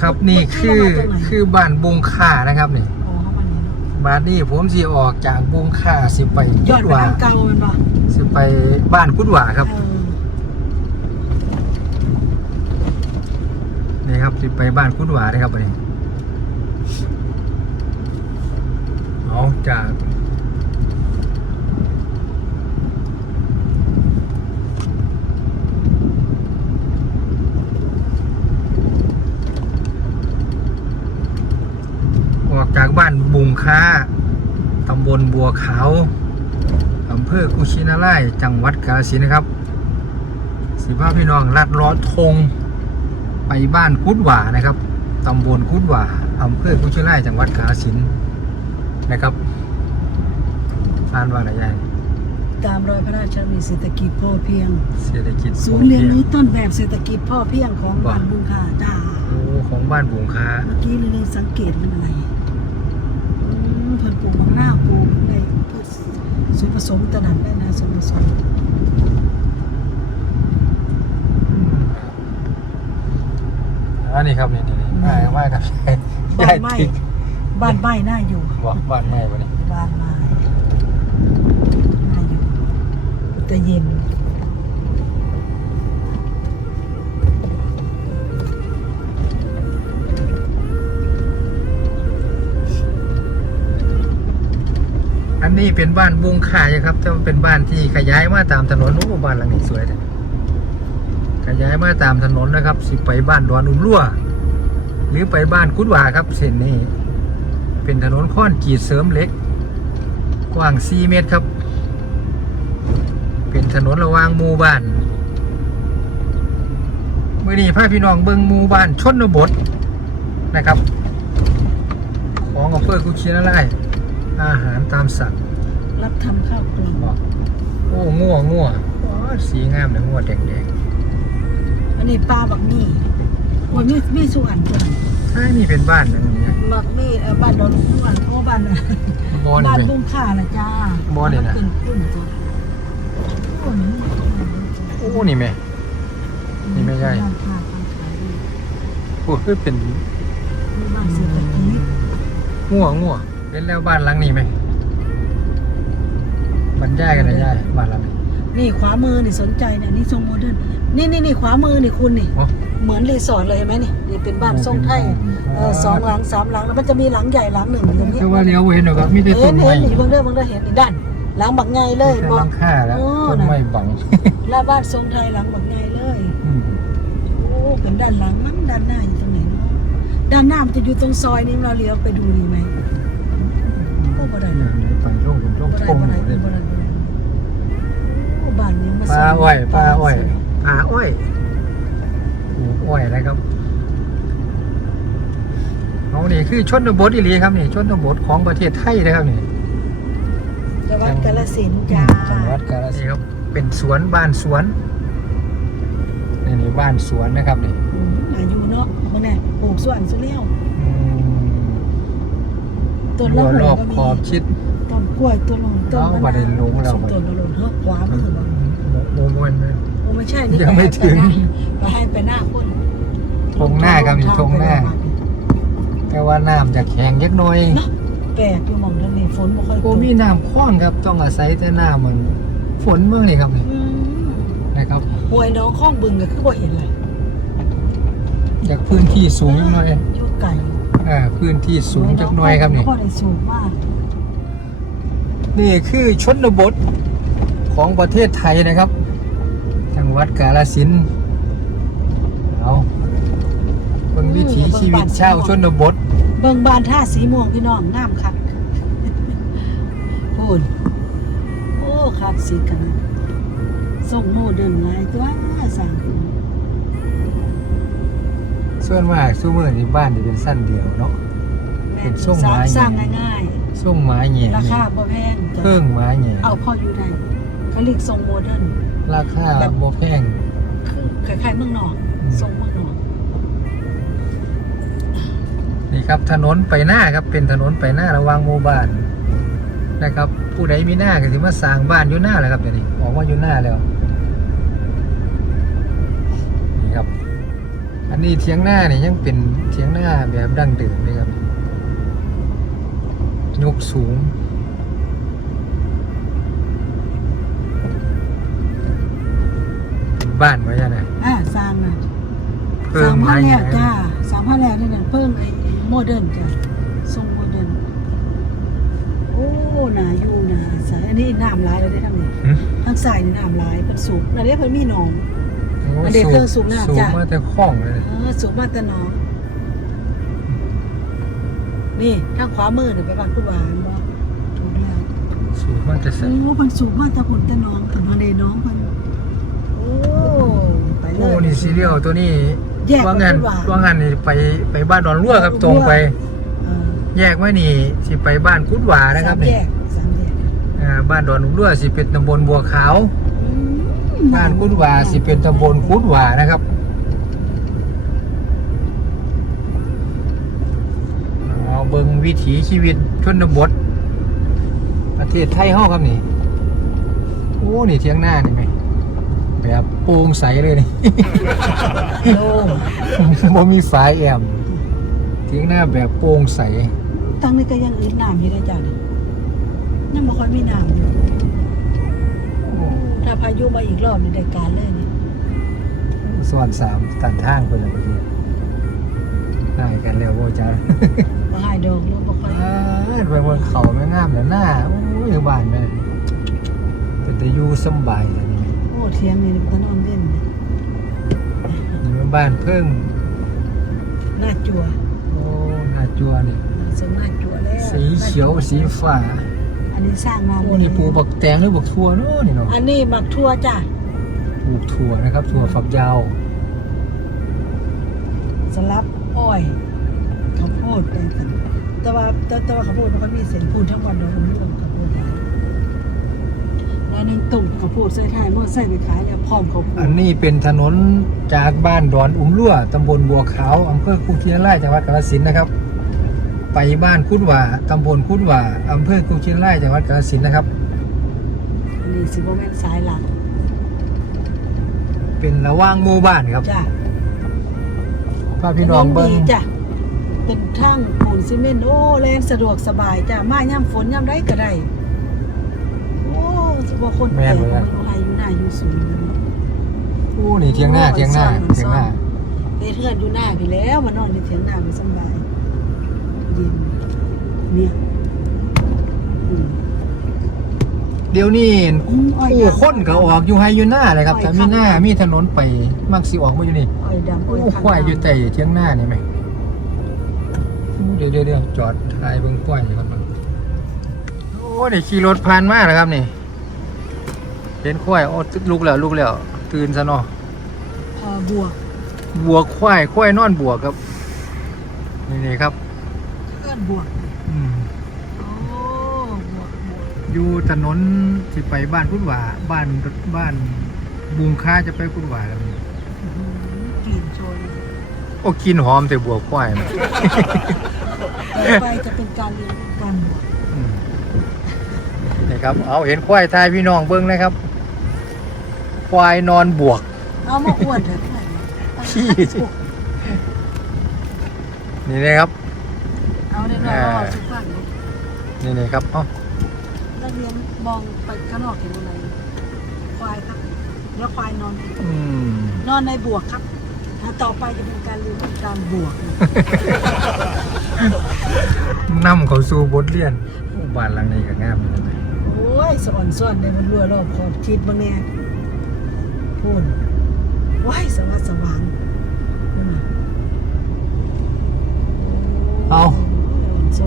ครับนี่คือคือบ้านบุงค่านะครับนี่อ๋อเข้ามานี่เนาะบ้านนี้ผมสิออกจากบุงค่าสิไปยกุอดดไปหว่าทางเก่าแมันบ่สิไปบ้านกุดหว่าครับเออนี่ครับสิไปบ้านกุดหว่าเลยครับวันนี้เอาจาก จากบ้านบุงค้าตำบลบัวขาวอำเภอกุชินาไลยจังหวัดกาฬสินธุ์นะครับ สิบ้าพี่น้องลัดล้อธงไปบ้านกุดหว่านะครับตำบลกุดหว่าอำเภอกุชินาไลยจังหวัดกาฬสินธุ์นะครับอ่านว่าอะไรยายตามรอยพระราชดำริเศรษฐกิจพอเพียง เศรษฐกิจศูนย์เรียนรู้ต้นแบบเศรษฐกิจพ่อเพียงของบ้านบุงคาจ้าโอ้ของบ้านบุงค้าเมื่อกี้เลยสังเกตมันอะไรอืมเพิ่นป ลูกมะนาวปลูกในพืชส่วนผสมตะนันได้นะส่วนผสมอันนี้ครับนี่นี่นี่มามากับยายบ้ายนไม้ติ๊กบ้านไม้น่าอยู่บอกบ้านไม้วันนี้บ้านไม้น่าอยู่แต่เย็น อันนี้เป็นบ้านบุงค้าครับแต่ว่าเป็นบ้านที่ขยายมาตามถนนโอ้บ้านหลังนี้สวยเลยขยายมาตามถนนนะครับ สิไปบ้านดอนอุ้มรั่ว หรือไปบ้านกุดว่าครับเส้นนี้ เป็นถนนค้อนกีดเสริมเล็ก กว้าง 4 เมตรครับ เป็นถนนระหว่างหมู่บ้านเมื่อนี้พาพี่น้องเบิงหมู่บ้านชนบทนะครับ ของอำเภอกุชินาไลย อาหารตามสั่งรับทำข้าวกล่องบอกโอ้ง่วง่วโอ้สีงามเลยง่วแดงแดงอันนี้ปลาบักมี่โอ้ยมีมีสุวรรณตัวนั้นๆใช่นี่เป็นบ้านนะนี่บักมี่เอ่อบ้านดอนสุวรรณโอ้บ้านน่ะบอนี่บ้านไหมบุ้งข่าน่ะจ้าบ่นี่นะเป็นขึ้นจ้ะโอ้นี่โอ้นี่ไหมนี่ไม่ใช่บ้านค้าบ้านขายด้วยโอ้คือเป็นมีบ้านเศรษฐกิจง่วง่ว เป็นแล้วบ้านหลังนี้ไหมบรรยายกันนะยายบ้านหลังนี้นี่ขวามือนี่สนใจเนี่ยนี่ทรงโมเดิร์นนี่นี่นี่ขวามือนี่คุณนี่อ๋อเหมือนรีสอร์ทเลยเห็นไหมนี่นี่เป็นบ้านทรงไทยเออสองหลังสามหลังแล้วมันจะมีหลังใหญ่หลังหนึ่งอยู่ตรงนี้ แต่ว่าเลี้ยวบ่เห็นหรอกครับมีแต่เห็ต้นนเห็ไม้นนี่เบิ่งเด้อเบิ่งเด้อเห็นนี่ด้านหลังบักไงเลยแต่บหอกลังคาแล้วโอ้ต้นน่ะ ไม้บังแล้วบ้านทรงไทยหลังบักไงเลย อืมโอ้เป็นด้านหลังมั้งด้านหน้าอยู่ตรงไหนเนาะด้านหน้ามันจะอยู่ตรงซอยนี้เราเลี้ยวไปดูดีไหมโอ้ บ่ได้นี่บ่นี่ฝั่งช่วงผมช่วงได้ชมบ่หได้มดเลยบ่ได้บ่ได้โอ้บ้านนี้มาปลาอ้อยปลาอ้อยปลาอ้อยปลูกอ้อยนะครับเอานี่คือชนบทอีหลีครับนี่ชนบทของประเทศไทยนะครับนี่จังหวัดกาฬสินธุ์จ้าจังหวัดกาฬสินธุ์ครับเป็นสวนบ้านสวนนี่นี่บ้านสวนนะครับนี่อืมอายุเนาะมันน่ะปลูกสวนซะแล้วอืม ต้นรั้ละวหรงอบก็ขมีอบชิด ต้นกล้วยต้นละหงต้นเอามะบ่ได้ลงแล้วส้มต้นละหงเฮ้อขวามือบ่โมโมนไหมโอ้ไม่ใช่นี่ยังไม่ถึงไปให้ไปหน้าคนทงหน้าครับนี่ทงหน้า แต่ว่าน้ำจะแข็งยักหน่อยเนาะแปลกอยู่หมองทะเลฝนบ่ค่อยตโอ้กมีน้ำคว้างครับต้องอาศัยแต่น้ำมัน ฝนเมื่อนี่ครับนี่อืมนะครับ ห้วยน้องข้องบึงก็คือบ่เห็นเลยอยากพื้นที่สูงจักหน่อย อยู่ไก่ อ่าพื้นที่สูงจักหน่อยครับนี่ข้อได้สูงมากนี่คือชนบทของประเทศไทยนะครับ จังหวัดกาฬสินธุ์เอาคนวิถีชีวิตชาวชนบท เบิ่งบานท่าสีม่วงพี่น้องงามคักพูนโอ้คักสีกันนะส่งโมเดินไงตัวสั่ง ส่วนมากซูเมอร์ในบ้านจะเป็นสั้นเดียวเนาะ เป็นทรงไม้ สร้างง่ายส่งไม้แง่ๆราคาบ่แพงจ้ะเพิ่งไม้แง่เอาพ่ออยู่ได้เขาเรียกทรงโมเดิร์น ราคาแบบโบแพง คือคล้ายๆเมืองนอกอืม ทรงเมืองนอกนี่ครับถนนไปหน้าครับเป็นถนนไปหน้าระหวางหมู่บ้านนะครับ ผู้ใดมีหน้าก็สิมาสร้างบ้านอยู่หน้าแหละครับเดี๋ยวนี้ออกมาอยู่หน้าแล้วนี่ครับ อันนนี้เทียงหน้าเนี่ยยังเป็นเทียงหน้าแบบดั้งเดิมเลยครับยกสูง เป็นบ้านไว้ยังไงอ่าสร้างน่ะเพิ่สามมหพัลานยอแล้ย่าวงจ้าสามพันแล้วนี่น่ะเพิ่งไอ้ไอ้โมเดิร์นจ้ะทรงโมเดิร์นโอ้หนาอยู่หนาใสอันนี้น้ำลายเราได้ทั้งนี้หึทั้งใส่นี่น้ำลายเพิ่นสูบอันนี้เพิ่นมีหนองโอ้อันเดียวเครื่องสูบน้ำสูบจ้ะมาแต่คล้องเลยเออสูบมาแต่หนอง นี่ทางขวามือเนี่ยไปบ้านคุณหวานบ่ถูกแล้วสูบมาแต่ใส่โอ้มันสูบมาแต่ผลแต่น้องถึงมาในน้องมันโอ้ไปเลโอ้ยนี่ซีเรียลตัวนี้แยกว่างันกับคุณหวานว่างันนี่ไปไปบ้านดอนรั่วครับตรงไปเออแยกไว้นี่สิไปบ้านกุดหวานะครับสามนี่แยกสามแยกอ่าบ้านดอนรั่วสิเป็นตำบลบัวขาวอืม บ้านกุดหวาสิเป็นตำบลกุดหวานะครับเอาเบิงวิถีชีวิตชนบทประเทศไทยเฮาครับนี่โอ้นี่เทียงหน้านี่ไหมแบบโปร่งใสเลยนี่โอ้บ่มีฝายแอมเทียงหน้าแบบโปร่งใสตั้งนี้ก็ยังอืดน้ำอยู่นะจ๊ะนี่ยังบ่ค่อยมีน้ำอยู่ ถ้าพายุมาอีกรอบนี่ได้การเลยนี่ส่วนสามตันทางไปแล้วเมื่อกี้ได้กันแล้วโบจ้าบ่หายดอกแล้วบ่ค่อยอ่าไปบนเขาไม่งามแล้วหน้าโอ้ยอยู่บ้านแม่เป็นแต่อยู่สำบายเลยนี่โอ้เทียงนี่มันตะนอนเล่นนี่นี่มันบ้านเพิ่งหน้าจั่วโอ้หน้าจัวนี่สมหน้าจั่วแล้วสีเขียวสีฟ้า อันนี้สร้างมาโอ้นี่ปลูกบักแตงหรือบักทั่วเนาะนี่เนาะอันนี้หมักทั่วจ้ะปลูกถั่วนะครับ ถั่วฝักยาว สลับอ้อยข้าวโพดเป็นกันแต่ว่าแต่แต่ว่าข้าวโพดมันก็มีเส้นพูนทั้งวันเราไม่รวมข้าวโพดหลายแล้วนึงตุ่มข้าวโพดใส่ท้ายเมื่อใส่ไปขายแล้วพร้อมข้าวโพดอันนี้เป็นถนนจากบ้านดอนอุ้มลั่วตำบลบัวขาวอำเภอกุชินารายจังหวัดกาฬสินธุ์นะครับ ไปบ้านคุดหว่าตำบลคุดหว่าอำเภอกุชินารายจังหวัดกาฬสินธุ์นะครับอันนี้สิบ่แม่นสายหลักเป็นระหว่างหมู่บ้านครับจ้ะพาพี่น้องเบิ้งดีจ้ะเป็นทางปูนซีเมนต์โอ้แรงสะดวกสบายจ้ะมาย่ำฝนย่ำไรก็ได้โอ้สิบ่คนแก่บ่อยู่ไฮอยู่หน้าอยู่สูงอู้นี่เทียงหน้าเทียงหน้าเทียงหน้าเฮ็ดเฮือนอยู่หน้าพี่แล้วมานอนในเถียงหน้ามันสำบาย เย็นเนี่ยอืม เดี๋ยวนี้อืมอ้อยผู้ดำคนก็ออกอยู่ไฮอยู่หน้าเลยครับอ้อยแต่มีหน้ามีถนนไปมักสิออกมาอยู่นี่อ้อยดำอ้โอ้อยควายอยู่แต่เทียงหน้านี่ไหมอู้เดี๋ยวเดี๋ยวเดี๋ยวจอดถ่ายเบิ้งควายก่อนเบิ่งโอ้นี่ขี่รถผ่านมาแล้วครับนี่เห็นควายโอ้ตึกลุกแล้วลุกแล้วตื่นซะเนาะพอบวก บัวควายควายนอนบัวครับนี่นี่ครับเอื้อน บวกอืมโอ้บวกบวกอยู่ถนนที่ไปบ้านพุทธหวาบ้านบ้านบุงค้าจะไปพุทธหวาแล้วนี่อื้อหือกลิ่นโชยโอ้กินหอมแต่บัวควายมันต่อไปจะเป็นการเรียนการบวกอืมนี่ครับ เอาเห็นควายทายพี่น้องเบิ้งนะครับ ควายนอนบวก เอามาอ้วนเถอะขี้สินี่นะครับ เอาเดี๋ยวเราเอาสุพรรณนี่นี่ครับเอ้านักเรียนมองไปข้างนอกเห็นอะไร ควายครับ แล้วควายนอนอืมนอนในบวกครับถ้าต่อไปจะเป็นการเรียนการบวก นำเขาสู่บทเรียนโอ้บ้านหลังนี้ก็งามเหมือนกันนะโอ้ยสอนสอนในมันรัวรอบขอบทิศบางแน่พูนว้ายสว่างสว่างพูนน่ะเอาสอน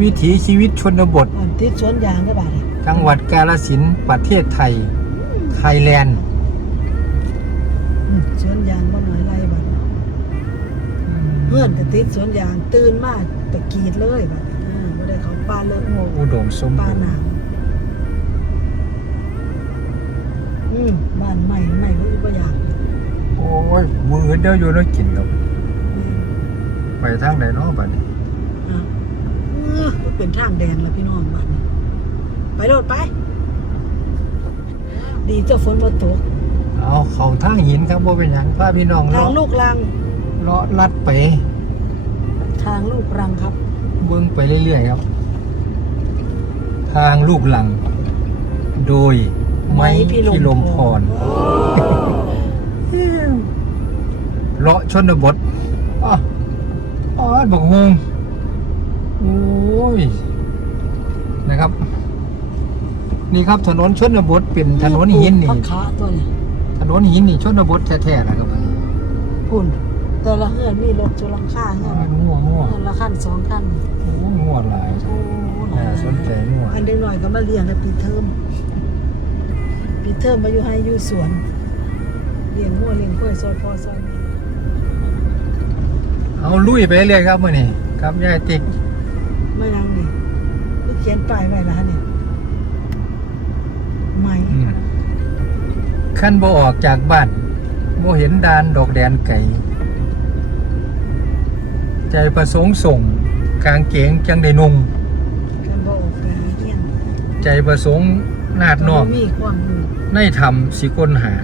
วิถีชีวิตชนบทอ่อนติดสวนยางได้บ่าเนี่ยจังหวัดกาฬสินธุ์ประเทศไทย ไทยแลนด์ อืมสวนยางบ่หน่อยไรบ่าเนี่ยเพื่อนก็ติดสวนยางตื่นมากไปกรีดเลยบ่าเนี่ยอ่าบ่ได้เขาปลาเลยโอ้อุดมสมปลาบูรหณ์นาวอืมบ้านใหม่ใหม่ก็บ่อยากโอ้ยมือเดียวอยู่แล้วกินแล้วไปทางไหนเนาะบัดนี้อะเออมันเป็นทางแดงแล้วพี่น้องบ้านนี้ไปโดดไป ดีเจ้าฝนมาตกเอาเขาทางหินครับว่าเป็นหยังพาพี่น้องทาเลางลูกลังลเลาะลัดไปทางลูกรังครับ เบิ้งไปเรื่อยๆครับ ทางลูกหลัง โดย ไม้พิลมพรเลาะชนบทอ๋ออ๋อบอกงงโอ้ยนะครับ นี่ครับถนนชนบทเป็นถนนหินนี่พักขาตัวเนี่ยถนนหินนี่ชนบทแท้ๆนะครับพุ่นแต่ละเฮือนมีรถจุลังค่าเฮือนงัวงัวเฮือนละขั้นสองขั้นโอ้งัวหลายโอ้หลาน่ายสนใจงัวอันเด็กหน่อยก็มาเลี้ยงในปีเทอมปีเทอมมาอยู่ให้อยู่สวนเลี้ยงงัวเลี้ยงกล้วยซอยพ่อซอยแม่เอาลุยไปเรื่อยครับมื่อนี้ครับยายติ๊ก ไม่นางนี่ลูกเขียนป้ายไว้แล้วเนี่ยไหมอืมขั้นบ่ออกจากบ้านบ่เห็นดานดอกแดนไก่ใจประสงค์ส่งกางเกงจังได้นุ่งกันบอกไปหาเฮียนใจประสงค์นาดนอกมีความรู้ในทำสิคนหา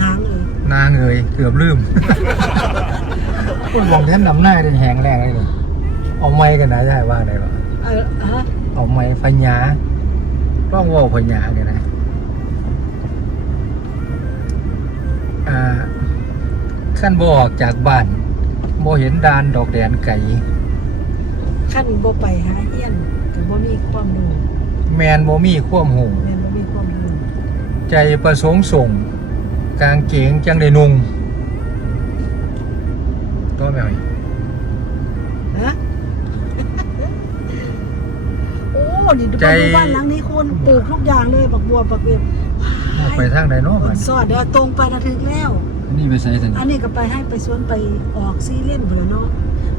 นางเอ้ยนางเอ่ยเกือบลืมคุณมองแท่นนำหน้าได้แหงแรงเลยนี่ เอาไม้กันนะยายว่าได้ปะเออฮะเอาไม้พญาต้องเว่าพญาเนี่ยนะอ่าขั้นบออกจากบ้านบ่เห็นดานดอกแดนไก่ขั้นบ่ไปหาเฮียนก็บ่มีความรู้แมนบ่มีความหูแม่นบ่มีความรู้ใจประสงค์ส่งกางเกงจังได้นุงตัวแมวอีก โอ้นี่ดูใจ บ้านหลังนี้คนปลูกทุกอย่างเลยบักบัวบักเว็บไปทางใดเนาะมันซอดเดี๋ยวตรงไปนะถึงแล้ว นี่ไปใส่สัญอันนี้ก็ไปให้ไปสวนไปออกซีเล่นพุ่นละเนาะ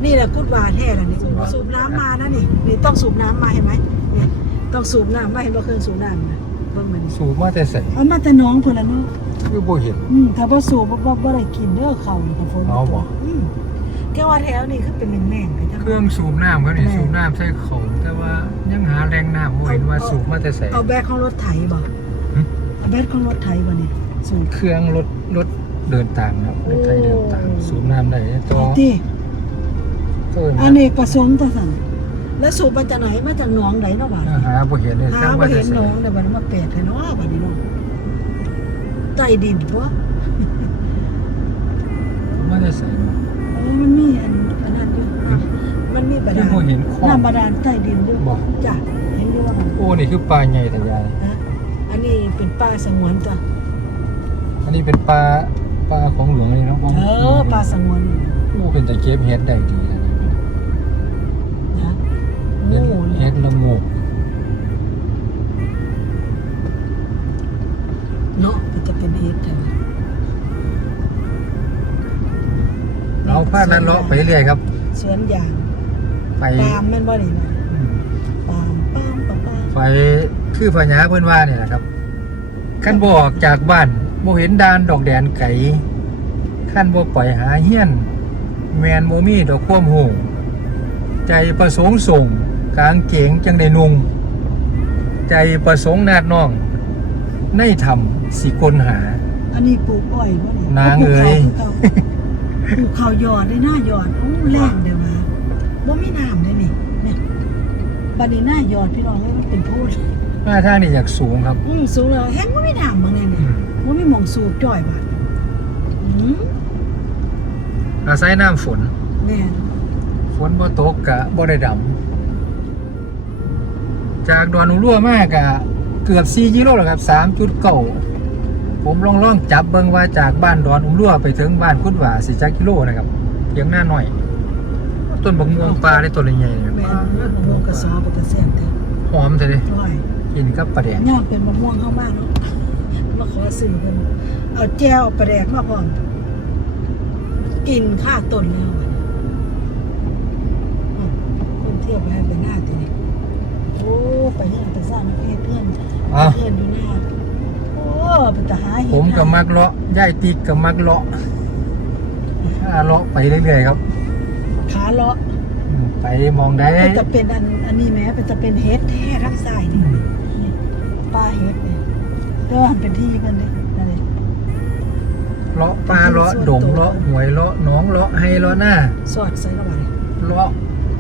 นี่แหละกุดวาแท้ละนี่สูบน้ำมานะนี่นี่ต้องสูบน้ำมาเห็นไหมเนี่ยต้องสูบน้ำมาเห็นว่าเครื่องสูบน้ำนะเบิ่งมันนี่สูบมาแต่ใส่เอามาแต่น้องพุ่นละเนาะคือบ่เห็น อืมถ้าบ่สูบบ่บ่บ่ได้กินเด้อเขานี่กับฝนเอาบ่ อืม แกว่าแถวนี่คือเป็นแม่งๆไปจังเครื่องสูบน้ำเขานี่สูบน้ำใส่เขาแต่ว่ายังหาแรงน้ำบ่เห็นว่าสูบมาแต่ใส่เอาแบกของรถไถบ่หึเอาแบกของรถไถบ่นี่สูบเครื่องรถรถเดินตามครับรถไทยเดินตามโอ้สูบน้ำได้ตัวเอาที่ตัวอันนี้ประสงค์ตะสั่นแล้วสูบมาจากไหนมาจากหนองไหนเนาะบ่าดหาบ่เห็นเลยหาจังบ่ว่าเห็จะนหนใส่องเดี๋ยวมันมาเปดให้เนาะบัดนี้เนาะใต้ดินบ่ว่าจะใส่โอ้ มันมีอันอันนั้นอยู่นะมันมีบายัดางลบ่เห็นข้อน้ำบาดาลใต้ดินด้วยบ่จ้ะเห็นอยู่ว่างั้นโอ้นี่คือปลาใหญ่แต่ยายฮะอันนี้เป็นป่าสงวนจ้ะอันนี้เป็นปลาปลาของหลวงนี่เนาะเออป่าสงวนโอ้เป็นตะเก็บเฮ็ดได้ดีนะนะเฮ็ดโอ้เฮ็ดละโงกเนาะมันจะเป็นเฮ็ดใช่ไหม เราพานันเลาะไปเรื่อยครับ สวนยางไปปาล์มแม่นบ่นี่นะปาล์มปาล์มปาล์มปาล์มไปคือพญาเพิ่นว่านี่แหละครับขั้นบ่ออกจากบ้านบ่เห็นดานดอกแดนไก่ขั้นบ่ปล่อยหาเฮียน แมนบ่มีดอกความหูใจประสงค์ส่งกางเกงจังได้นุง ใจประสงค์นาดน้องในธรรมสิกลหา อันนี้ปลูกอ้อยบ่นี่นางเอ๋ย ปลูกข้าวหยอดได้หน้าหยอดโอ้แรงเด้อว่าบ่มีน้ำเลยนี่เนี่ยบัดนี้หน้าหยอดพี่น้องเอ้ยมันเป็นโพดมาทางนี้อยากสูงครับ อืมสูงแล้วแห้งบ่มีน้ำมื้อนี้อืนี่มบ่มีหม่องสูบจ้อยบาดอืมอาศัยน้ำฝน แม่นฝนบ่ตกกะบ่ได้ดำ จากดอนอุรั่วมากกะเกือบ4กิโลแล้วครับ3.9 ผมลองลองจับเบิ่งว่าจากบ้านดอนอุรั่วไปถึงบ้านกุดหว่าสิจักกิโลนะครับเพียงหน้าหน่อย ต้นบักม่วงปลาได้ต้นใหญ่ๆเนี่ยแม่นมะม่วงกระสอบกระเสียนเด้อหอมซะดิจ้อยกินกับปลาแดงย่างเป็นมะม่วงเข้ามาเนาะมาขอซื้อเพิ่นเอาแจ่วปลาแดกมาพร้อมกินค่าต้นแล้วอะอืมคนเที่ยวไปให้ไปหน้าทีนี้โอ้ไปเฮือนไปสร้างประเทศเพื่อนอ้าวเพื่อนอยู่หน้าโอ้ เป็นตาหาเห็นผมกับมักเลาะย่ายติ๊กกับมักเลาะถ้าเลาะไปเรื่อยๆครับ ขาเลาะอืมไปมองได้เป็นจะเป็นอันอันนี้แหม้เป็นจะเป็นเฮ็ดแท้ทั้งสายนี่นี่ปลาเฮ็ดเนี่ยเด้อหันเป็นที่เพิ่นเด้นั่นเลยเลาะปลาเลาะดงเลาะหวยเลาะหน้องเลาะให้เลาะหน้า สอดใส่ระบาดเลยเลาะ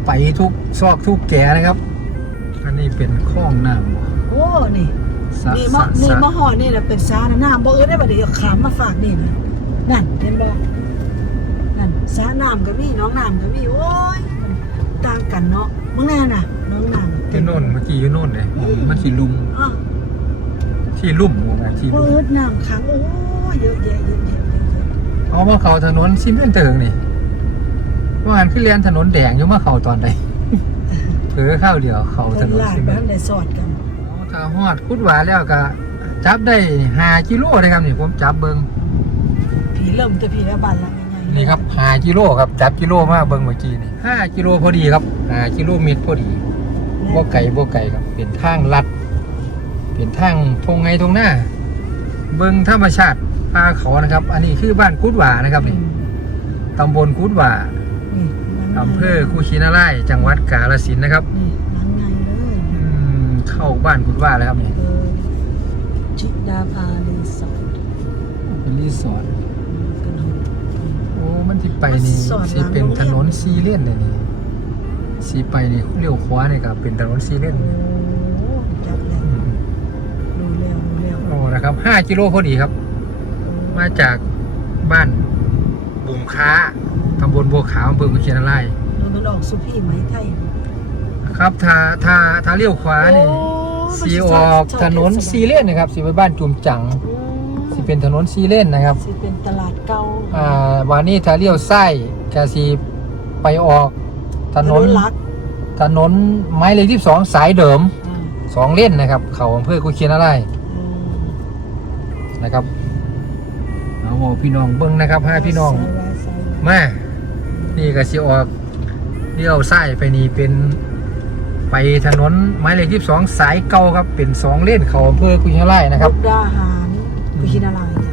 ไปทุกซอกทุกแก่นะครับ อันนี้เป็นคลองน้ำบ่โอ้นี่ สะนี่มะสะนี่สะมะฮอนี่แหละเป็นซาน้ำบ่เอิ้นได้บัดเดี๋ยวขามมาฝากนี่นะนั่นเห็นบ่นั่นสาน้ำก็มีน้องน้ำก็มีโอ้ยมันต่างกันเนาะมึงแน่น่ะน้องน้ำอยู่โน่นเมื่อกี้อยู่โน่นเลยมันที่ลุ่มอ้าวที่ลุ่มว่าไงที่บ่ลุ่มเอิ้นน้ำขังโอ้ยเยอะแยะเยอะแยะเยอะแยะเอามาเขาถนนซิมเมนเติงนี่ว่าหันขึ้นเรียนถนนแดงอยู่มาเขาตอนใดเผลอข้าวเดียวเขาถเพิ่นนนลาดซิมเมบ้านนต์ได้สอดกัน ถ้าฮอดคุดหวาแล้วก็จับได้ห้ากิโลนะครับนี่ผมจับเบิงผีเริ่มจะผีแล้วบ้านหลังใหญ่ๆนี่ครับห้ากิโลครับจับกิโลมาเบิงเมื่อกี้นี่ห้ากิโลพอดีครับห้ากิโลเมตรพอดีบ่ไก่บ่ไก่ครับเป็นทางลัด เป็นทางทงไงทงหน้า เบิงธรรมชาติปลาเขานะครับ อันนี้คือบ้านคุดหวานะครับอืนี่มตำบลคุดหวานี่หลังใหญ่อำเภอกุชินารายณ์จังหวัดกาฬสินธุ์นะครับ นี่หลังใหญ่เลย อืม เข้าบ้านคุดหวาแล้วครับนี่เออจิดาภารีสอร์ทเป็นรีสอร์ทกันหมดโอ้มันที่ไปนี่รีสอร์ทสิเป็นหลังโรงเรียนถนนซีเลนเลยนี่สีไปนี่เลี้ยวขวานี่ก็เป็นถนนซีเลนโอ้จับแล้วอืมดูแล้วดูแล้วโอ้นะครับห้ากิโลพอดีครับ มาจากบ้านบุงค้าตำบลบัวขาวอำเภอกุชินารายณ์ดูมันออกสุพี่ไหมไทยครับถ้าถ้าถ้าเลี้ยวขวานี่โอ้ สีออกถนนซีเลนนะครับสีไปบ้านจุมจังอืมสีเป็นถนนซีเลนนะครับสิเป็นตลาดเก่าอ่าวันนี้ถ้าเลี้ยวซ้ายก็สีไปออกถนนหลักถนนไม้เลขที่สองสายเดิมอ่าสองเล่นนะครับ เขาอำเภอกุเชียนอะไรายณ์อืมนะครับเอาบอกพี่น้องเบิ้งนะครับให้พี่น้องใส่ไว้ใส่ไว้มานี่ก็สิออกเลี้ยวซ้ายไปนี่เป็น ไปถนนหมายเลขยี่สองสายเก่าครับ เป็นสองเล่นเขาอำเภอกุชียนาไรายณ์นะครับ มุกดาหารกุชินารายจ้ะ